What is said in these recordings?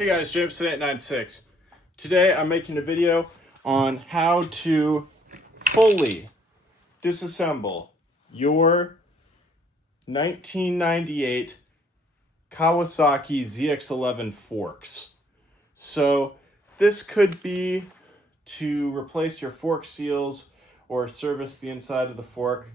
Hey guys, Jameson896. Today I'm making a video on how to fully disassemble your 1998 Kawasaki ZX11 Forks. So this could be to replace your fork seals or service the inside of the fork.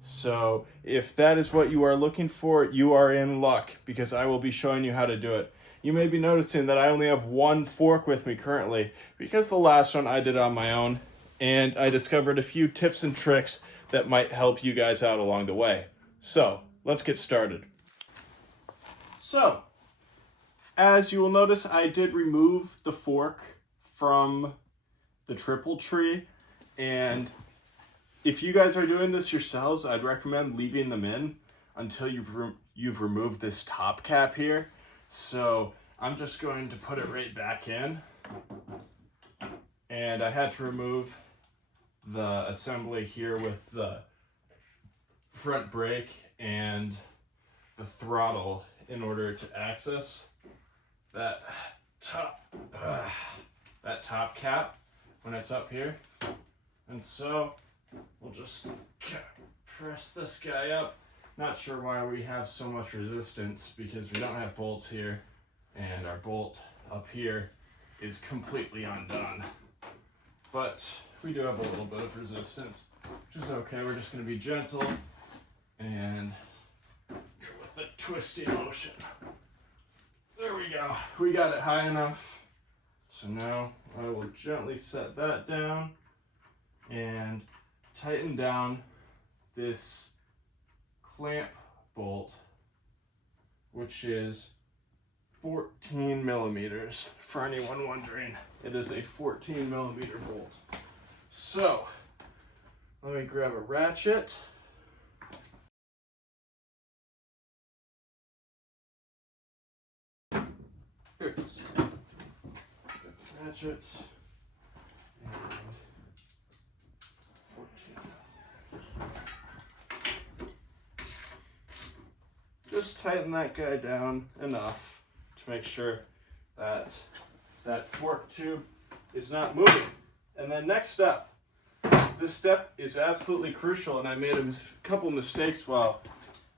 So if that is what you are looking for, you are in luck because I will be showing you how to do it. You may be noticing that I only have one fork with me currently because the last one I did on my own, and I discovered a few tips and tricks that might help you guys out along the way. So let's get started. So as you will notice, I did remove the fork from the triple tree, and if you guys are doing this yourselves, I'd recommend leaving them in until you've removed this top cap here. So I'm just going to put it right back in. And I had to remove the assembly here with the front brake and the throttle in order to access that top cap when it's up here. And so we'll just press this guy up. Not sure why we have so much resistance because we don't have bolts here, and our bolt up here is completely undone. But we do have a little bit of resistance, which is okay. We're just going to be gentle and go with the twisty motion. There we go. We got it high enough. So now I will gently set that down and tighten down this clamp bolt, which is 14 millimeters. For anyone wondering, it is a 14 millimeter bolt. So let me grab a ratchet. Here it is. Got the ratchet. And 14. Just tighten that guy down enough to make sure that that fork tube is not moving. And then next step. This step is absolutely crucial, and I made a couple mistakes while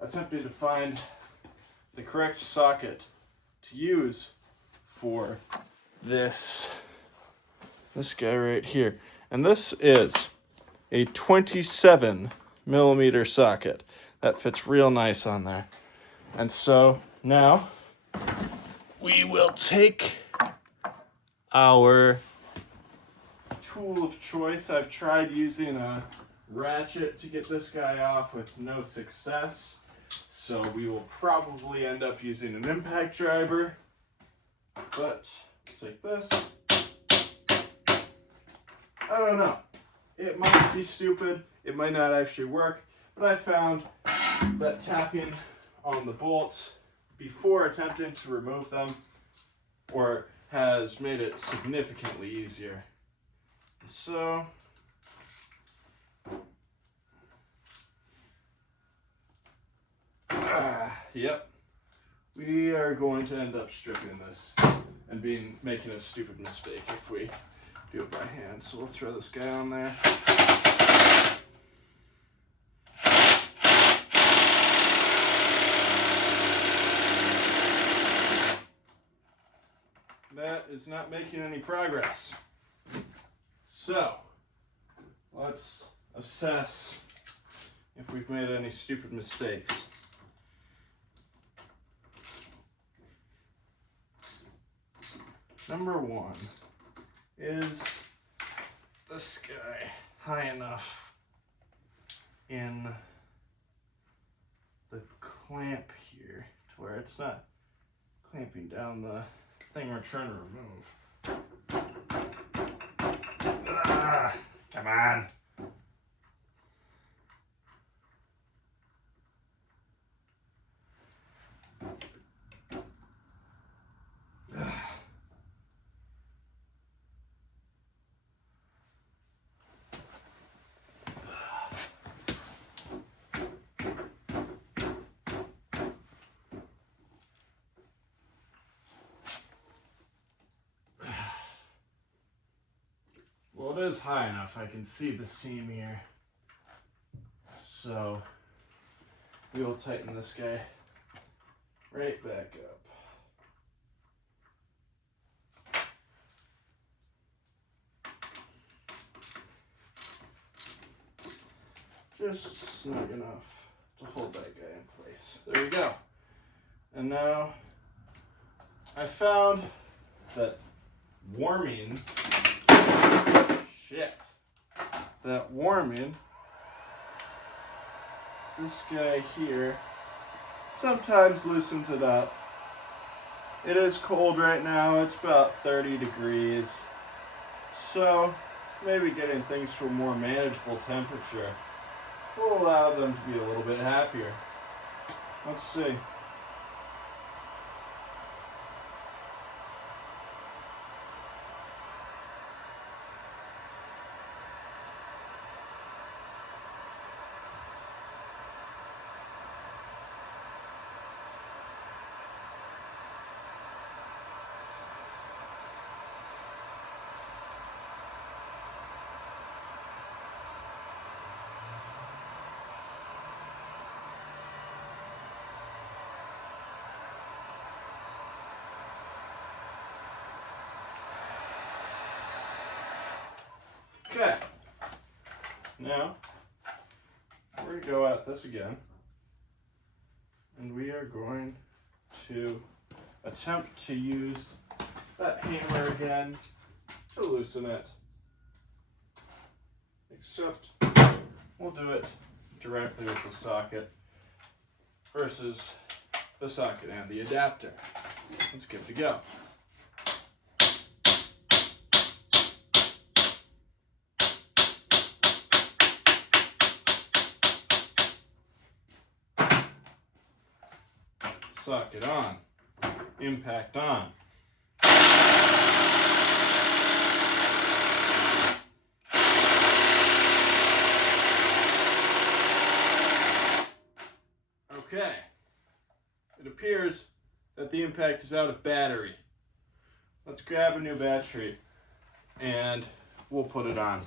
attempting to find the correct socket to use for this guy right here. And this is a 27 millimeter socket. That fits real nice on there. And so now we will take our tool of choice. I've tried using a ratchet to get this guy off with no success. So we will probably end up using an impact driver. But take this. I don't know. It might be stupid. It might not actually work. But I found that tapping on the bolts before attempting to remove them has made it significantly easier. So yep, we are going to end up stripping this and making a stupid mistake if we do it by hand. So we'll throw this guy on there. That is not making any progress. So let's assess if we've made any stupid mistakes. Number one, is this guy high enough in the clamp here to where it's not clamping down the thing we're trying to remove? Come on. is high enough. I can see the seam here. So we will tighten this guy right back up. Just snug enough to hold that guy in place. There we go. And now I found that warming this guy here sometimes loosens it up. It is cold right now. It's about 30 degrees. So maybe getting things to a more manageable temperature will allow them to be a little bit happier. Let's see. Okay, now we're going to go at this again, and we are going to attempt to use that hammer again to loosen it, except we'll do it directly with the socket versus the socket and the adapter. Let's give it a go. Socket on, impact on. Okay, it appears that the impact is out of battery. Let's grab a new battery and we'll put it on.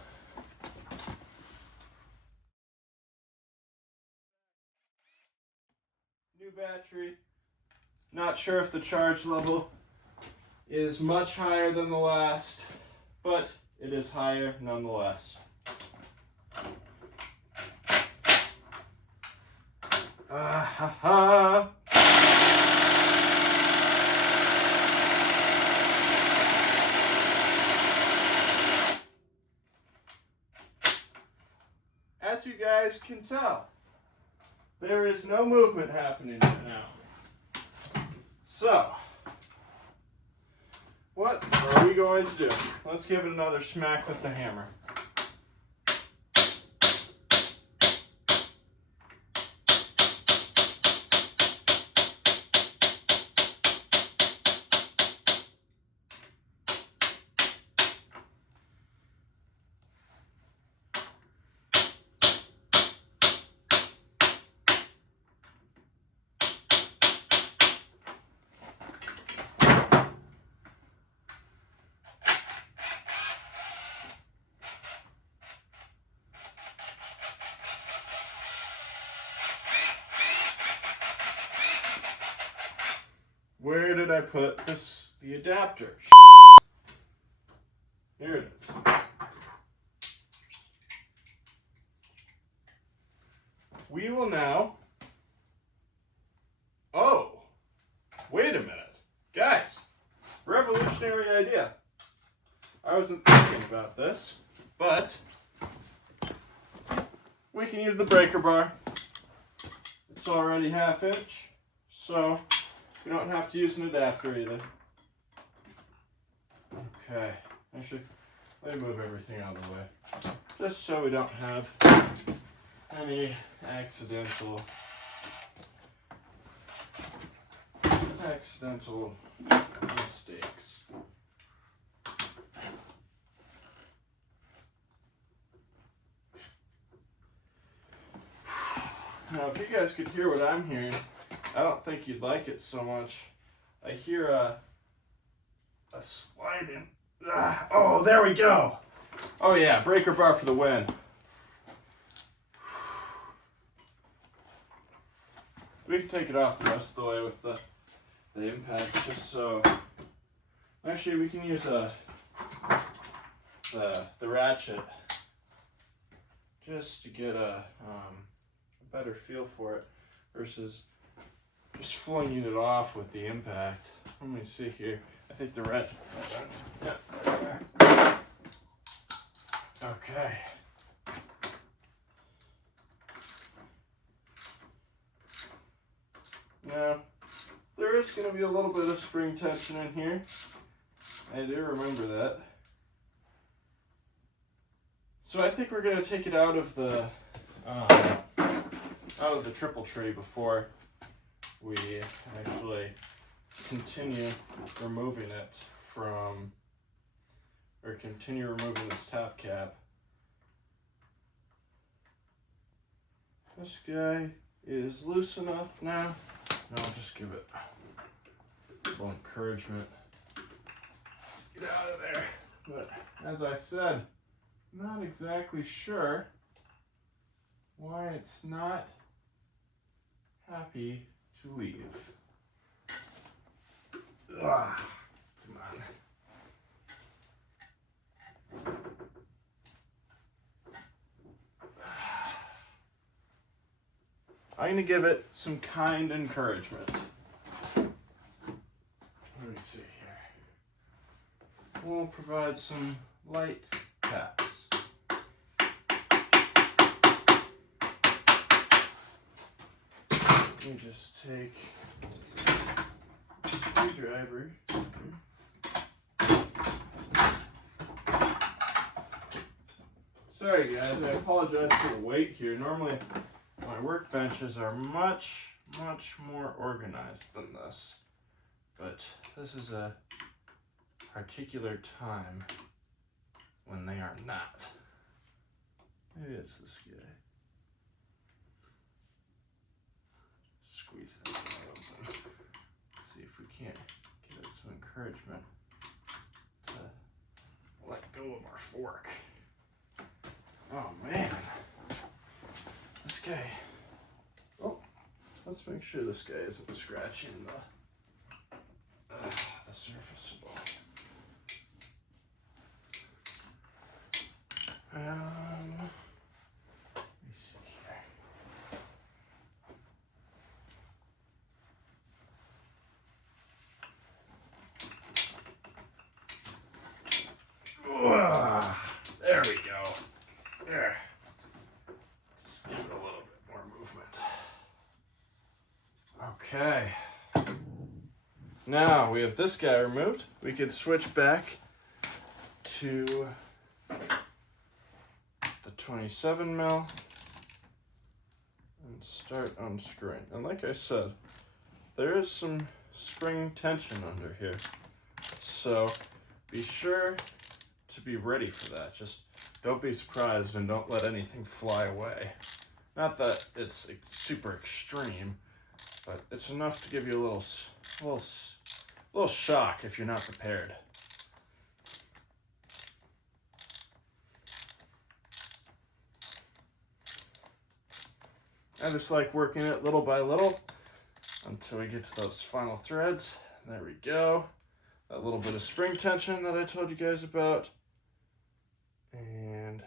New battery. Not sure if the charge level is much higher than the last, but it is higher nonetheless. As you guys can tell, there is no movement happening right now. So, what are we going to do? Let's give it another smack with the hammer. Where did I put the adapter? Here it is. We will now... Oh! Wait a minute. Guys, revolutionary idea. I wasn't thinking about this, but we can use the breaker bar. It's already 1/2 inch, so we don't have to use an adapter either. Okay, actually, let me move everything out of the way, just so we don't have any accidental mistakes. Now, if you guys could hear what I'm hearing, I don't think you'd like it so much. I hear a sliding. Oh, there we go. Oh yeah, breaker bar for the win. We can take it off the rest of the way with the impact, just so. Actually, we can use the ratchet just to get a better feel for it versus just flinging it off with the impact. Let me see here. I think the ratchet. Yeah, there. Okay. Now, there is going to be a little bit of spring tension in here. I do remember that. So I think we're going to take it out of the triple tree before we actually continue removing it from, or continue removing this top cap. This guy is loose enough now. I'll just give it a little encouragement. Get out of there. But as I said, not exactly sure why it's not happy to leave. Ugh, come on. I'm going to give it some kind encouragement. Let me see here. We'll provide some light taps. Let me just take a screwdriver. Sorry guys, I apologize for the wait here. Normally my workbenches are much more organized than this, but this is a particular time when they are not. Maybe it's this guy. Squeeze that guy open. See if we can't give it some encouragement to let go of our fork. Oh man. This guy. Oh, let's make sure this guy isn't scratching the surface at all. Let me see here. There we go. There. Just give it a little bit more movement. Okay. Now we have this guy removed. We could switch back to the 27 mil and start unscrewing. And like I said, there is some spring tension under here. So be sure to be ready for that. Just don't be surprised and don't let anything fly away. Not that it's super extreme, but it's enough to give you a little shock if you're not prepared. I just like working it little by little until we get to those final threads. There we go. That little bit of spring tension that I told you guys about. And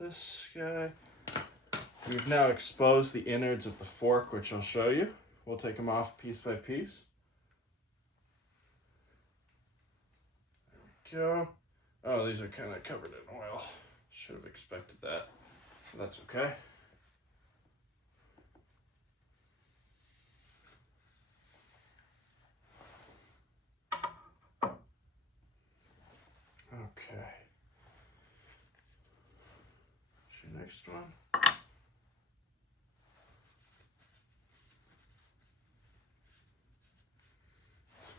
this guy. We've now exposed the innards of the fork, which I'll show you. We'll take them off piece by piece. There we go. Oh, these are kind of covered in oil. Should have expected that. So that's okay. Okay. What's your next one?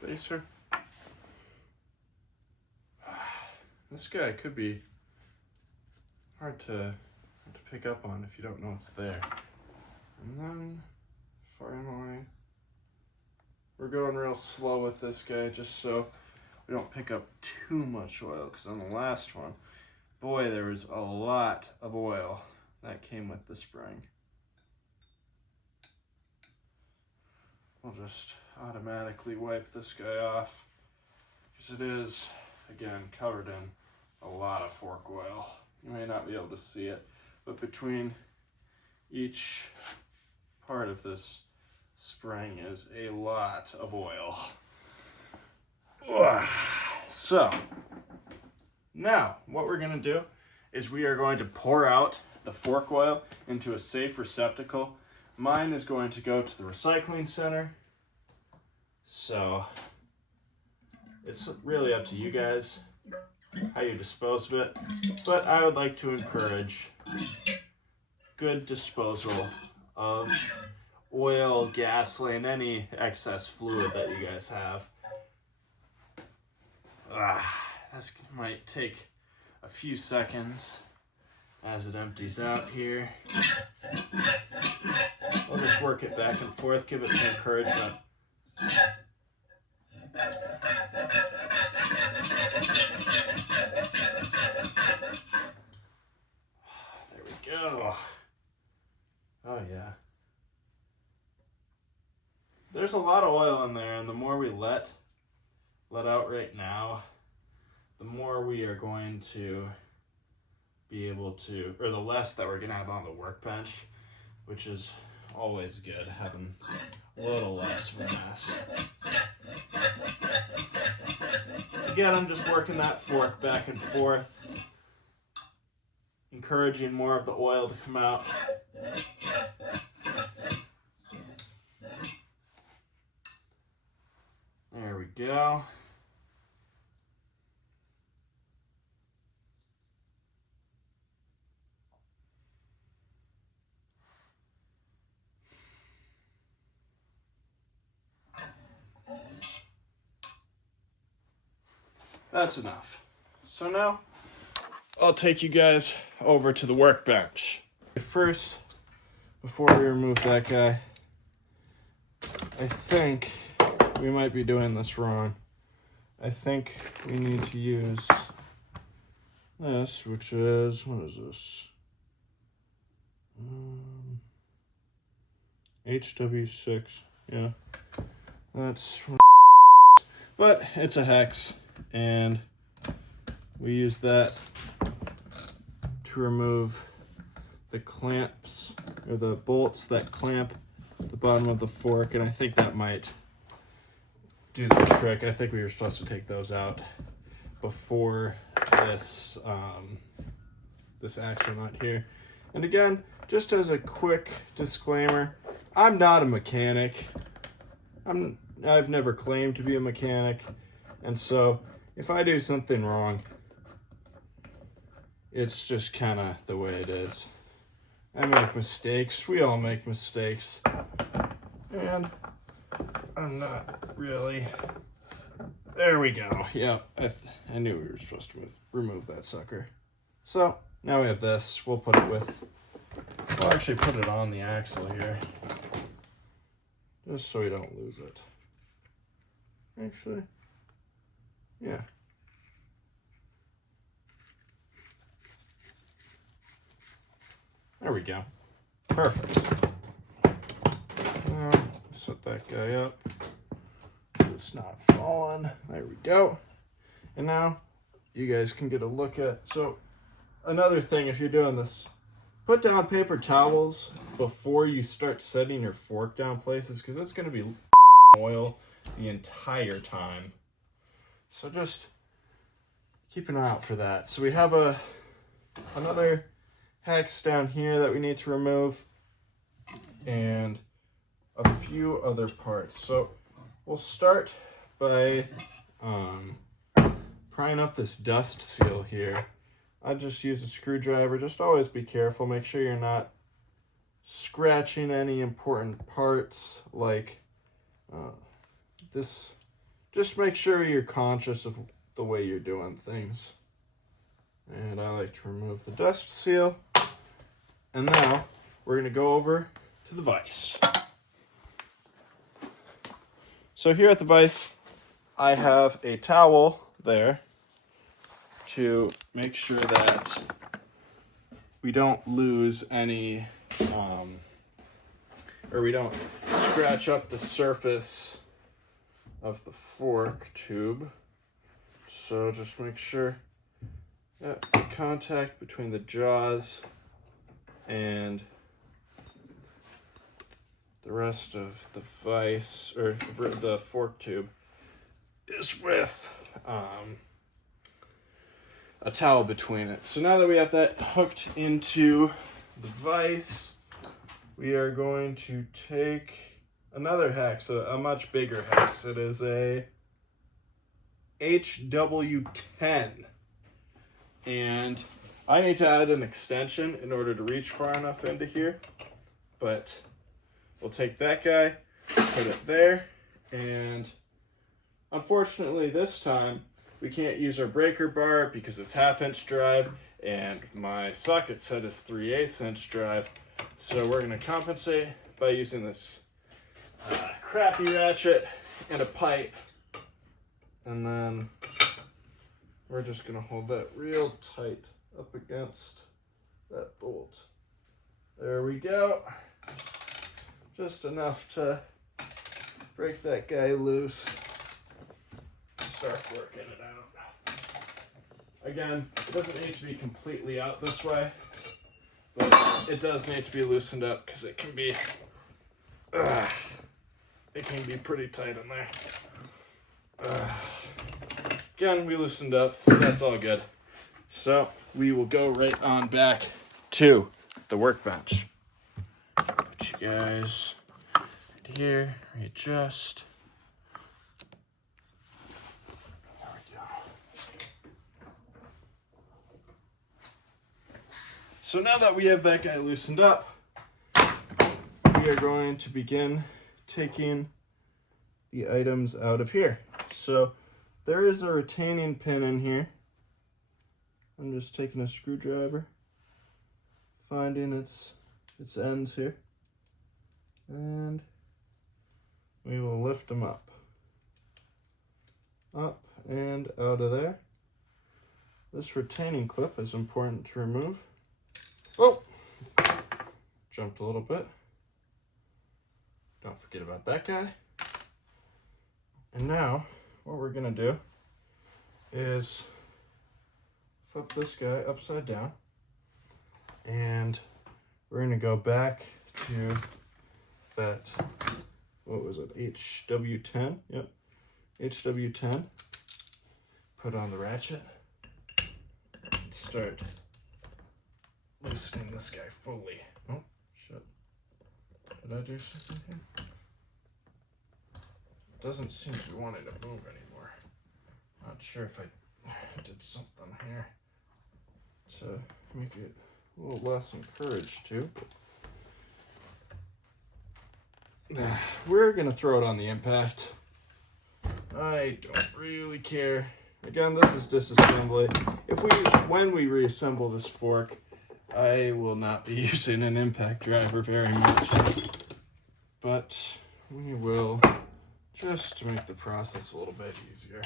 Spacer. This guy could be hard to pick up on if you don't know it's there. And then finally, we're going real slow with this guy just so we don't pick up too much oil, because on the last one boy, there was a lot of oil that came with the spring. We'll just automatically wipe this guy off because it is, again, covered in a lot of fork oil. You may not be able to see it, but between each part of this spring is a lot of oil. So now what we're going to do is we are going to pour out the fork oil into a safe receptacle. Mine is going to go to the recycling center. So it's really up to you guys how you dispose of it, but I would like to encourage good disposal of oil, gasoline, any excess fluid that you guys have. This might take a few seconds as it empties out here. We'll just work it back and forth, give it some encouragement. There we go. Oh yeah. There's a lot of oil in there, and the more we let out right now, the more we are going to be able to, or the less that we're going to have on the workbench, which is always good, having a little less of a mess. Again, I'm just working that fork back and forth, encouraging more of the oil to come out. There we go. That's enough. So now I'll take you guys over to the workbench. First, before we remove that guy, I think we might be doing this wrong. I think we need to use this, which is, what is this? HW6, yeah. That's, but it's a hex, and we use that to remove the clamps, or the bolts that clamp the bottom of the fork, and I think that might do the trick. I think we were supposed to take those out before this this axle nut here. And again, just as a quick disclaimer, I'm not a mechanic. I've never claimed to be a mechanic, and so if I do something wrong, it's just kind of the way it is. I make mistakes. We all make mistakes. And I'm not really... There we go. Yep, I knew we were supposed to remove that sucker. So, now we have this. We'll put it with... We'll actually put it on the axle here, just so we don't lose it. Actually, yeah. There we go. Perfect. Now, set that guy up. It's not falling. There we go. And now you guys can get a look at. So another thing, if you're doing this, put down paper towels before you start setting your fork down places, because it's going to be oil the entire time. So just keep an eye out for that. So we have another hex down here that we need to remove, and a few other parts. So we'll start by prying up this dust seal here. I just use a screwdriver. Just always be careful. Make sure you're not scratching any important parts like this. Just make sure you're conscious of the way you're doing things. And I like to remove the dust seal. And now we're going to go over to the vise. So here at the vise, I have a towel there to make sure that we don't lose any, or we don't scratch up the surface of the fork tube. So just make sure that the contact between the jaws and the rest of the vise, or the fork tube, is with a towel between it. So now that we have that hooked into the vise, we are going to take another hex, a much bigger hex. It is a HW10. And I need to add an extension in order to reach far enough into here. But we'll take that guy, put it there, and unfortunately this time we can't use our breaker bar because it's 1/2 inch drive and my socket set is 3/8 inch drive. So we're going to compensate by using this crappy ratchet and a pipe, and then we're just going to hold that real tight up against that bolt. There we go. Just enough to break that guy loose. Start working it out. Again, it doesn't need to be completely out this way, but it does need to be loosened up because it can be pretty tight in there. Again, we loosened up, so that's all good. So we will go right on back to the workbench. Put you guys right here, readjust. There we go. So now that we have that guy loosened up, we are going to begin taking the items out of here. So there is a retaining pin in here. I'm just taking a screwdriver, finding its ends here, and we will lift them up and out of there. This retaining clip is important to remove. Oh, jumped a little bit. Don't forget about that guy. And now what we're gonna do is flip this guy upside down, and we're gonna go back to that, what was it, HW10? Yep, HW10. Put on the ratchet, start loosening this guy fully. Oh, shit. Did I do something here? It doesn't seem to be wanting to move anymore. Not sure if I did something here to make it a little less encouraged to, but we're gonna throw it on the impact. I don't really care. Again, this is disassembly. When we reassemble this fork, I will not be using an impact driver very much, but we will, just to make the process a little bit easier.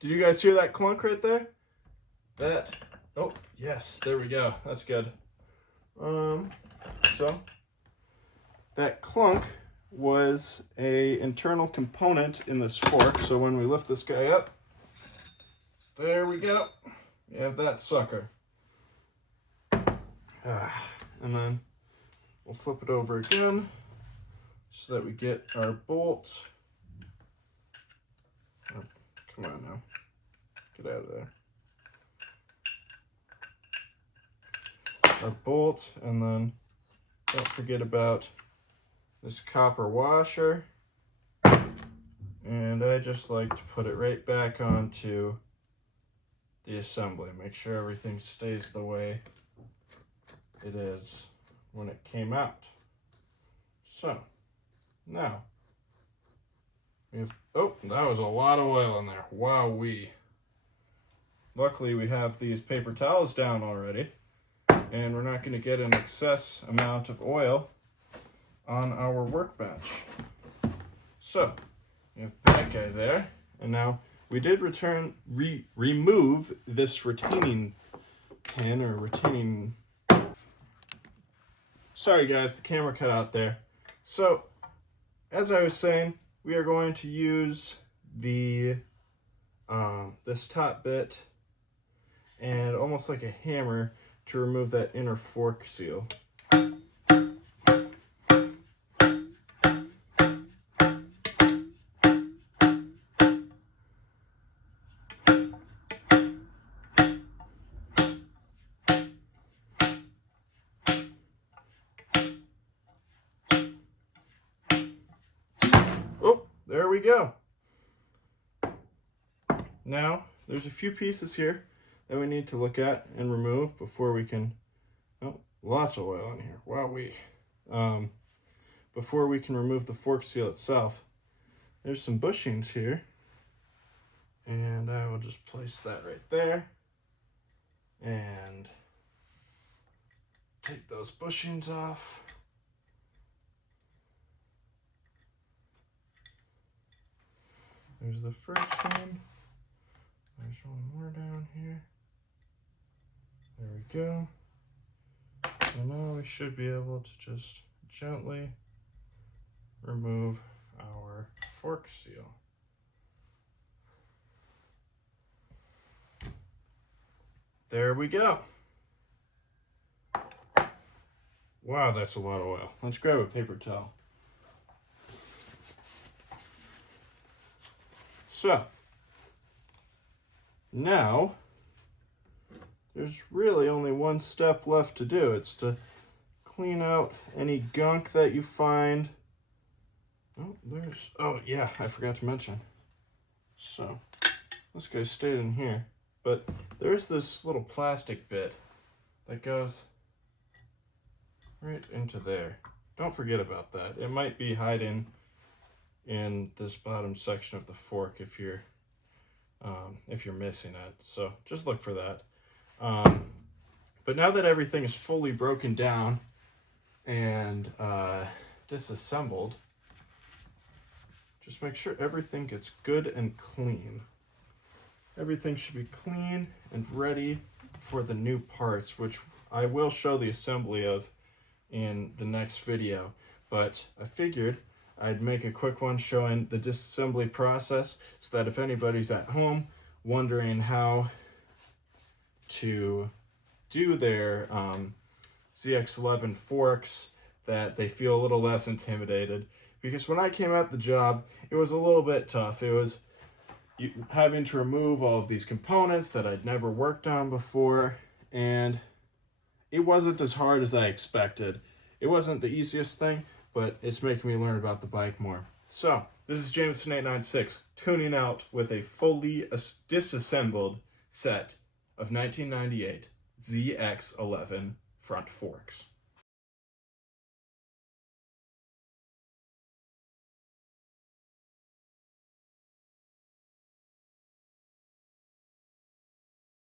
Did you guys hear that clunk right there? Oh, yes, there we go. That's good. So that clunk was a internal component in this fork. So when we lift this guy up, there we go. You have that sucker. And then we'll flip it over again so that we get our bolt. Oh, come on now. Get out of there. Our bolt, and then don't forget about this copper washer. And I just like to put it right back onto the assembly. Make sure everything stays the way it is when it came out. So now we have, oh, that was a lot of oil in there. Wowee. Luckily we have these paper towels down already, and we're not going to get an excess amount of oil on our workbench. So, we have that guy there, and now we did remove this retaining pin or retaining. Sorry guys, the camera cut out there. So, as I was saying, we are going to use the this top bit and almost like a hammer to remove that inner fork seal. Oh, there we go. Now, there's a few pieces here that we need to look at and remove before we can, oh, lots of oil in here, wowee. Before we can remove the fork seal itself. There's some bushings here, and I will just place that right there, and take those bushings off. There's the first one. There's one more down here. There we go. And now we should be able to just gently remove our fork seal. There we go. Wow, that's a lot of oil. Let's grab a paper towel. So, now, there's really only one step left to do. It's to clean out any gunk that you find. Oh yeah, I forgot to mention. So, this guy stayed in here. But there's this little plastic bit that goes right into there. Don't forget about that. It might be hiding in this bottom section of the fork if you're missing it. So just look for that. But now that everything is fully broken down and disassembled, just make sure everything gets good and clean. Everything should be clean and ready for the new parts, which I will show the assembly of in the next video. But I figured I'd make a quick one showing the disassembly process so that if anybody's at home wondering how to do their ZX11 forks, that they feel a little less intimidated. Because when I came at the job, it was a little bit tough. It was having to remove all of these components that I'd never worked on before, and it wasn't as hard as I expected. It wasn't the easiest thing, but it's making me learn about the bike more. So, this is Jameson896, tuning out with a fully disassembled set of 1998 ZX11 front forks.